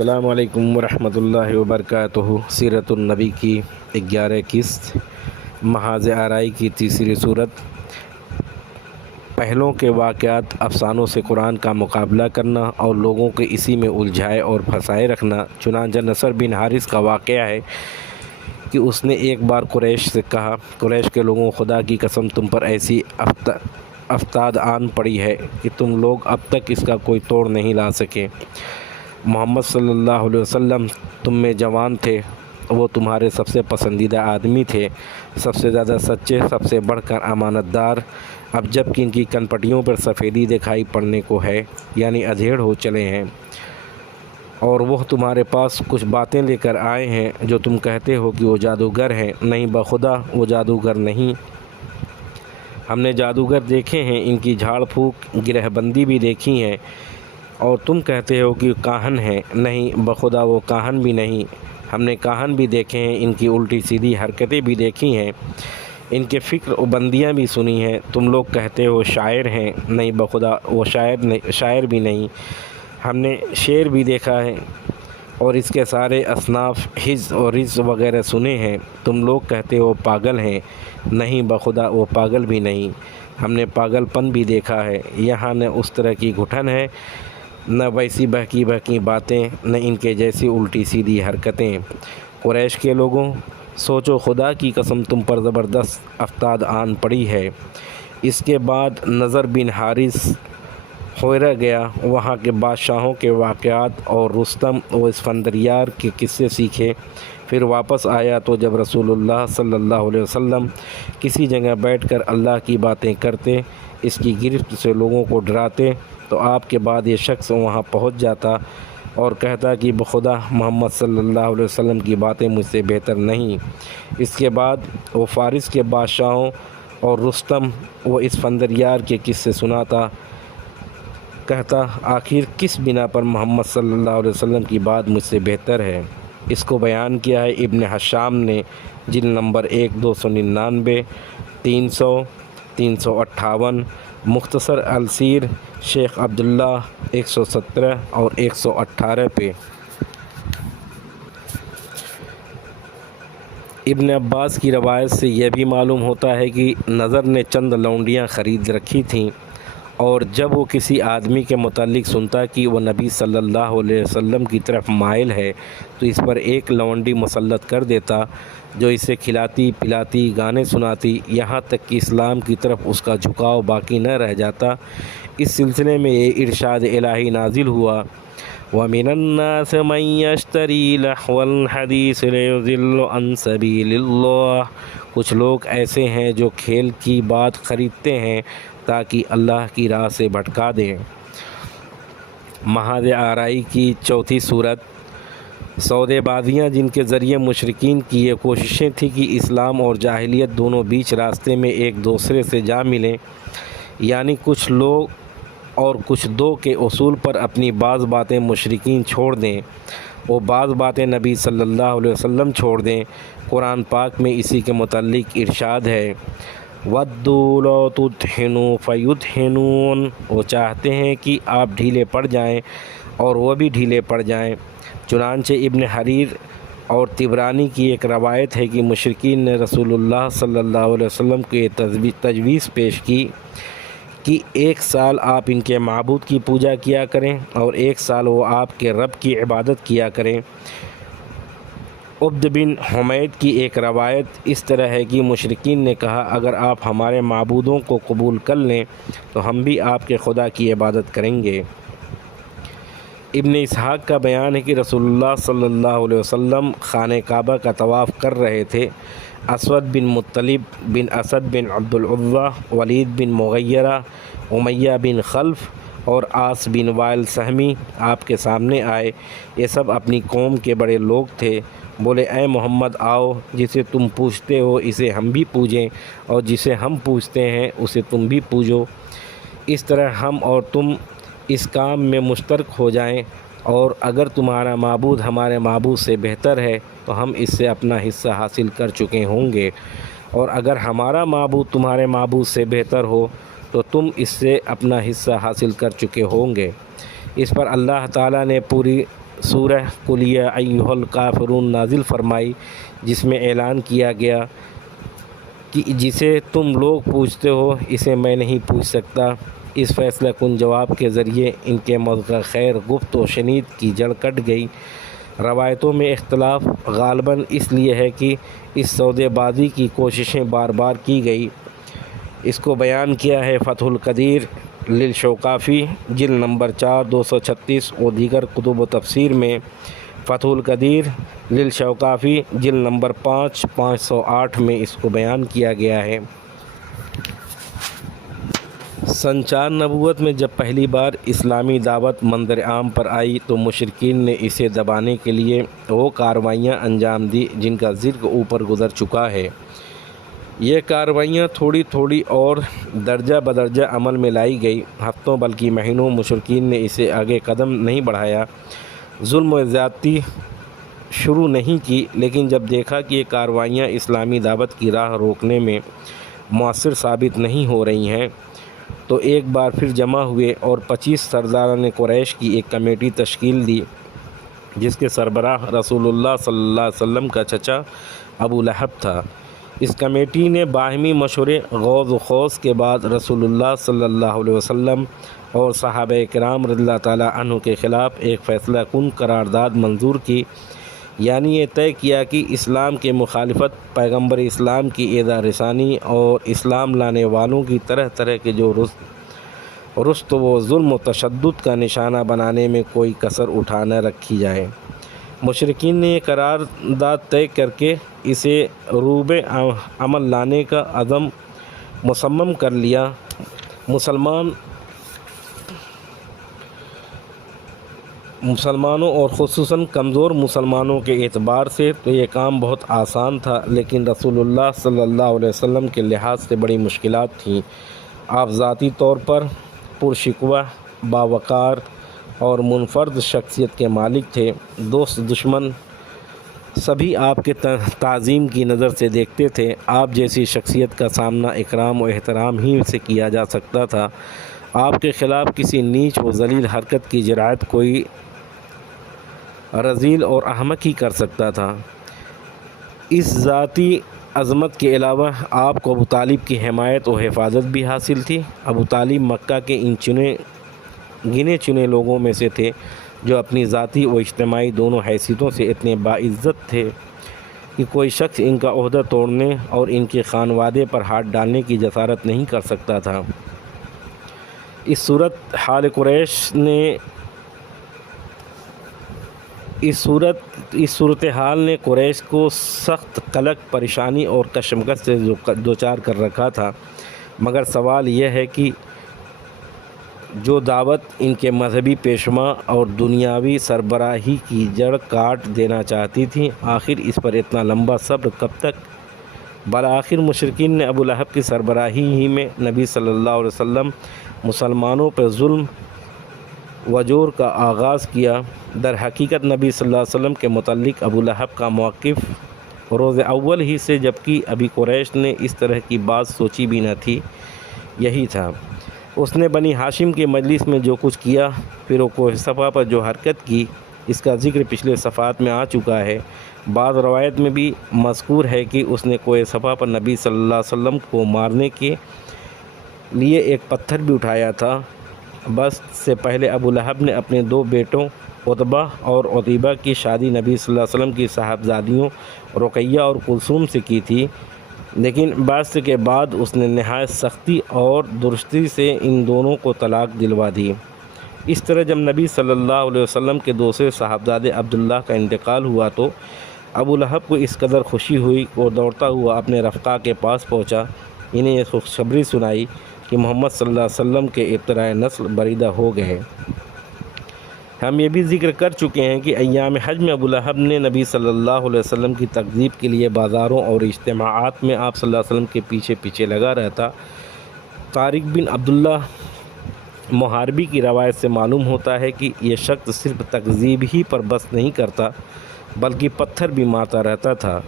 السلام علیکم ورحمۃ اللہ وبرکاتہ۔ سیرت النبی کی 11 قسط، محاذ آرائی کی تیسری صورت، پہلوں کے واقعات افسانوں سے قرآن کا مقابلہ کرنا اور لوگوں کے اسی میں الجھائے اور پھنسائے رکھنا۔ چنانچہ نصر بن حارث کا واقعہ ہے کہ اس نے ایک بار قریش سے کہا، قریش کے لوگوں، خدا کی قسم تم پر ایسی افتاد آن پڑی ہے کہ تم لوگ اب تک اس کا کوئی توڑ نہیں لا سکے۔ محمد صلی اللہ علیہ وسلم تم میں جوان تھے، وہ تمہارے سب سے پسندیدہ آدمی تھے، سب سے زیادہ سچے، سب سے بڑھ کر امانت دار۔ اب جب کہ ان کی کن پٹیوں پر سفیدی دکھائی پڑنے کو ہے، یعنی ادھیڑ ہو چلے ہیں، اور وہ تمہارے پاس کچھ باتیں لے کر آئے ہیں جو تم کہتے ہو کہ وہ جادوگر ہیں، نہیں بخدا وہ جادوگر نہیں۔ ہم نے جادوگر دیکھے ہیں، ان کی جھاڑ پھونک گرہ بندی بھی دیکھی ہیں، اور تم کہتے ہو کہ کاہن ہیں، نہیں بخدا وہ کاہن بھی نہیں۔ ہم نے کاہن بھی دیکھے ہیں، ان کی الٹی سیدھی حرکتیں بھی دیکھی ہیں، ان کے فکر و بندیاں بھی سنی ہیں۔ تم لوگ کہتے ہو شاعر ہیں، نہیں بخدا وہ شاعر بھی نہیں۔ ہم نے شعر بھی دیکھا ہے اور اس کے سارے اصناف حز اور رز وغیرہ سنے ہیں۔ تم لوگ کہتے ہو پاگل ہیں، نہیں بخدا وہ پاگل بھی نہیں۔ ہم نے پاگل پن بھی دیکھا ہے، یہاں نہ اس طرح کی گھٹن ہے، نہ ویسی بہکی باتیں، نہ ان کے جیسی الٹی سیدھی حرکتیں۔ قریش کے لوگوں، سوچو خدا کی قسم تم پر زبردست افتاد آن پڑی ہے۔ اس کے بعد نضر بن حارث حویرہ گیا، وہاں کے بادشاہوں کے واقعات اور رستم و اسفندیار کے قصے سیکھے۔ پھر واپس آیا تو جب رسول اللہ صلی اللہ علیہ وسلم کسی جگہ بیٹھ کر اللہ کی باتیں کرتے، اس کی گرفت سے لوگوں کو ڈراتے، تو آپ کے بعد یہ شخص وہاں پہنچ جاتا اور کہتا کہ بخدا محمد صلی اللہ علیہ وسلم کی باتیں مجھ سے بہتر نہیں۔ اس کے بعد وہ فارس کے بادشاہوں اور رستم و اسفندیار کے قصے سناتا، کہتا آخر کس بنا پر محمد صلی اللہ علیہ وسلم کی بات مجھ سے بہتر ہے۔ اس کو بیان کیا ہے ابن حشام نے، جلد نمبر 1 299 300 358، مختصر السیر شیخ عبداللہ 117 اور 118 پہ۔ ابن عباس کی روایت سے یہ بھی معلوم ہوتا ہے کہ نضر نے چند لونڈیاں خرید رکھی تھیں، اور جب وہ کسی آدمی کے متعلق سنتا کہ وہ نبی صلی اللہ علیہ وسلم کی طرف مائل ہے تو اس پر ایک لونڈی مسلط کر دیتا جو اسے کھلاتی پلاتی گانے سناتی، یہاں تک کہ اسلام کی طرف اس کا جھکاؤ باقی نہ رہ جاتا۔ اس سلسلے میں یہ ارشاد الہی نازل ہوا، وَمِنَ النَّاسِ مَن يَشْتَرِي لَهْوَ الْحَدِيثِ لِيُضِلَّ عَن سَبِيلِ اللَّهِ، کچھ لوگ ایسے ہیں جو کھیل کی بات خریدتے ہیں تاکہ اللہ کی راہ سے بھٹکا دیں۔ محاذ آرائی کی چوتھی صورت، سودے بازیاں جن کے ذریعے مشرکین کی یہ کوششیں تھیں کہ اسلام اور جاہلیت دونوں بیچ راستے میں ایک دوسرے سے جا ملیں، یعنی کچھ لوگ اور کچھ دو کے اصول پر اپنی بعض باتیں مشرکین چھوڑ دیں، وہ بعض باتیں نبی صلی اللہ علیہ وسلم چھوڑ دیں۔ قرآن پاک میں اسی کے متعلق ارشاد ہے، وَدُّوا لَوْ تُدْہِنُوا فَيُدْہِنُونَ، وہ چاہتے ہیں کہ آپ ڈھیلے پڑ جائیں اور وہ بھی ڈھیلے پڑ جائیں۔ چنانچہ ابن حریر اور طبرانی کی ایک روایت ہے کہ مشرکین نے رسول اللہ صلی اللہ علیہ وسلم کو یہ تجویز پیش کی کہ 1 سال آپ ان کے معبود کی پوجا کیا کریں اور 1 سال وہ آپ کے رب کی عبادت کیا کریں۔ عبد بن حمید کی ایک روایت اس طرح ہے کہ مشرکین نے کہا اگر آپ ہمارے معبودوں کو قبول کر لیں تو ہم بھی آپ کے خدا کی عبادت کریں گے۔ ابن اسحاق کا بیان ہے کہ رسول اللہ صلی اللہ علیہ وسلم خانہ کعبہ کا طواف کر رہے تھے، اسود بن مطلب بن اسد بن عبد العزیٰ، ولید بن مغیرہ، امیہ بن خلف اور عاص بن وائل سہمی آپ کے سامنے آئے۔ یہ سب اپنی قوم کے بڑے لوگ تھے۔ بولے اے محمد آؤ، جسے تم پوجتے ہو اسے ہم بھی پوجیں، اور جسے ہم پوجتے ہیں اسے تم بھی پوجو، اس طرح ہم اور تم اس کام میں مشترک ہو جائیں، اور اگر تمہارا معبود ہمارے معبود سے بہتر ہے تو ہم اس سے اپنا حصہ حاصل کر چکے ہوں گے، اور اگر ہمارا معبود تمہارے معبود سے بہتر ہو تو تم اس سے اپنا حصہ حاصل کر چکے ہوں گے۔ اس پر اللہ تعالیٰ نے پوری سورہ قل یا ایھا الکافرون نازل فرمائی، جس میں اعلان کیا گیا کہ جسے تم لوگ پوچھتے ہو اسے میں نہیں پوچھ سکتا۔ اس فیصلہ کن جواب کے ذریعے ان کے موضوع خیر گفت و شنید کی جڑ کٹ گئی۔ روایتوں میں اختلاف غالباً اس لیے ہے کہ اس سودے بازی کی کوششیں بار بار کی گئی۔ اس کو بیان کیا ہے فتح القدیر للشوکافی جلد نمبر 4 236 اور دیگر کتب و تفسیر میں فتح القدیر للشوکافی جلد نمبر 5 508 میں اس کو بیان کیا گیا ہے۔ سن 4 نبوت میں جب پہلی بار اسلامی دعوت منظر عام پر آئی تو مشرکین نے اسے دبانے کے لیے وہ کارروائیاں انجام دی جن کا ذکر اوپر گزر چکا ہے۔ یہ کارروائیاں تھوڑی تھوڑی اور درجہ بدرجہ عمل میں لائی گئی۔ ہفتوں بلکہ مہینوں مشرکین نے اسے آگے قدم نہیں بڑھایا، ظلم و زیادتی شروع نہیں کی، لیکن جب دیکھا کہ یہ کارروائیاں اسلامی دعوت کی راہ روکنے میں مؤثر ثابت نہیں ہو رہی ہیں تو ایک بار پھر جمع ہوئے اور 25 سرداران قریش کی ایک کمیٹی تشکیل دی جس کے سربراہ رسول اللہ صلی اللہ علیہ وسلم کا چچا ابو لہب تھا۔ اس کمیٹی نے باہمی مشورے غوض و خوض کے بعد رسول اللہ صلی اللہ علیہ وسلم اور صحابہ کرام رضی اللہ تعالیٰ عنہ کے خلاف ایک فیصلہ کن قرارداد منظور کی، یعنی یہ طے کیا کہ اسلام کے مخالفت، پیغمبر اسلام کی ایذا رسانی اور اسلام لانے والوں کی طرح طرح کے جو رست و ظلم و تشدد کا نشانہ بنانے میں کوئی کسر اٹھا نہ رکھی جائے۔ مشرکین نے یہ قرارداد طے کر کے اسے روب عمل لانے کا عزم مصمم کر لیا۔ مسلمانوں اور خصوصاً کمزور مسلمانوں کے اعتبار سے تو یہ کام بہت آسان تھا، لیکن رسول اللہ صلی اللہ علیہ وسلم کے لحاظ سے بڑی مشکلات تھیں۔ آپ ذاتی طور پر پرشکوہ، باوقار اور منفرد شخصیت کے مالک تھے۔ دوست دشمن سبھی آپ کے تعظیم کی نظر سے دیکھتے تھے۔ آپ جیسی شخصیت کا سامنا اکرام و احترام ہی سے کیا جا سکتا تھا۔ آپ کے خلاف کسی نیچ و ذلیل حرکت کی جرأت کوئی رذیل اور احمق ہی کر سکتا تھا۔ اس ذاتی عظمت کے علاوہ آپ کو ابو طالب کی حمایت و حفاظت بھی حاصل تھی۔ ابو طالب مکہ کے ان گنے چنے لوگوں میں سے تھے جو اپنی ذاتی و اجتماعی دونوں حیثیتوں سے اتنے باعزت تھے کہ کوئی شخص ان کا عہدہ توڑنے اور ان کے خانوادے پر ہاتھ ڈالنے کی جسارت نہیں کر سکتا تھا۔ اس صورتحال نے قریش کو سخت قلق، پریشانی اور کشمکش سے دوچار کر رکھا تھا، مگر سوال یہ ہے کہ جو دعوت ان کے مذہبی پیشوا اور دنیاوی سربراہی کی جڑ کاٹ دینا چاہتی تھی، آخر اس پر اتنا لمبا صبر کب تک؟ بالآخر مشرکین نے ابو لہب کی سربراہی ہی میں نبی صلی اللہ علیہ وسلم مسلمانوں پر ظلم و جور کا آغاز کیا۔ در حقیقت نبی صلی اللہ علیہ وسلم کے متعلق ابو لہب کا موقف روز اول ہی سے، جبکہ ابھی قریش نے اس طرح کی بات سوچی بھی نہ تھی، یہی تھا۔ اس نے بنی ہاشم کے مجلس میں جو کچھ کیا، پھر وہ کوہ صفا پر جو حرکت کی، اس کا ذکر پچھلے صفحات میں آ چکا ہے۔ بعض روایت میں بھی مذکور ہے کہ اس نے کوہ صفا پر نبی صلی اللہ علیہ وسلم کو مارنے کے لیے ایک پتھر بھی اٹھایا تھا۔ بس سے پہلے ابو لہب نے اپنے 2 بیٹوں عتبہ اور عتیبہ کی شادی نبی صلی اللہ علیہ وسلم کی صاحبزادیوں رقیہ اور کلثوم سے کی تھی، لیکن بعث کے بعد اس نے نہایت سختی اور درستی سے ان دونوں کو طلاق دلوا دی۔ اس طرح جب نبی صلی اللہ علیہ وسلم کے دوسرے صاحبزادے عبداللہ کا انتقال ہوا تو ابو لہب کو اس قدر خوشی ہوئی اور دوڑتا ہوا اپنے رفقا کے پاس پہنچا، انہیں یہ خوشخبری سنائی کہ محمد صلی اللہ علیہ وسلم کے ابتدائے نسل بریدہ ہو گئے۔ ہم یہ بھی ذکر کر چکے ہیں کہ ایام حج میں ابو لہب نے نبی صلی اللہ علیہ وسلم کی تکذیب کے لیے بازاروں اور اجتماعات میں آپ صلی اللہ علیہ وسلم کے پیچھے پیچھے لگا رہتا۔ طارق بن عبداللہ محاربی کی روایت سے معلوم ہوتا ہے کہ یہ شخص صرف تکذیب ہی پر بس نہیں کرتا بلکہ پتھر بھی مارتا رہتا تھا،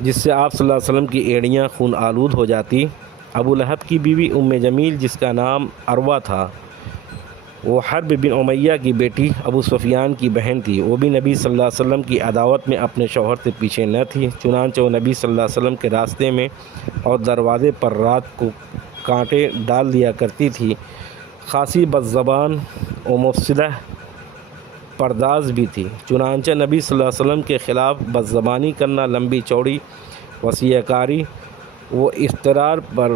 جس سے آپ صلی اللہ علیہ وسلم کی ایڑیاں خون آلود ہو جاتی۔ ابو لہب کی بیوی ام جمیل، جس کا نام عروہ تھا، وہ حرب بن امیہ کی بیٹی ابو سفیان کی بہن تھی، وہ بھی نبی صلی اللہ علیہ وسلم کی عداوت میں اپنے شوہر سے پیچھے نہ تھی، چنانچہ وہ نبی صلی اللہ علیہ وسلم کے راستے میں اور دروازے پر رات کو کانٹے ڈال دیا کرتی تھی۔ خاصی بدزبان و مفسدہ پرداز بھی تھی، چنانچہ نبی صلی اللہ علیہ وسلم کے خلاف بدزبانی کرنا، لمبی چوڑی وصیہ کاری و اضطرار پر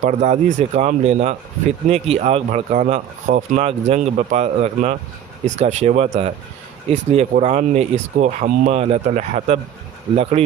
پردازی سے کام لینا، فتنے کی آگ بھڑکانا، خوفناک جنگ برپا رکھنا اس کا شیوا تھا۔ اس لیے قرآن نے اس کو حمالۃ الحطب، لکڑی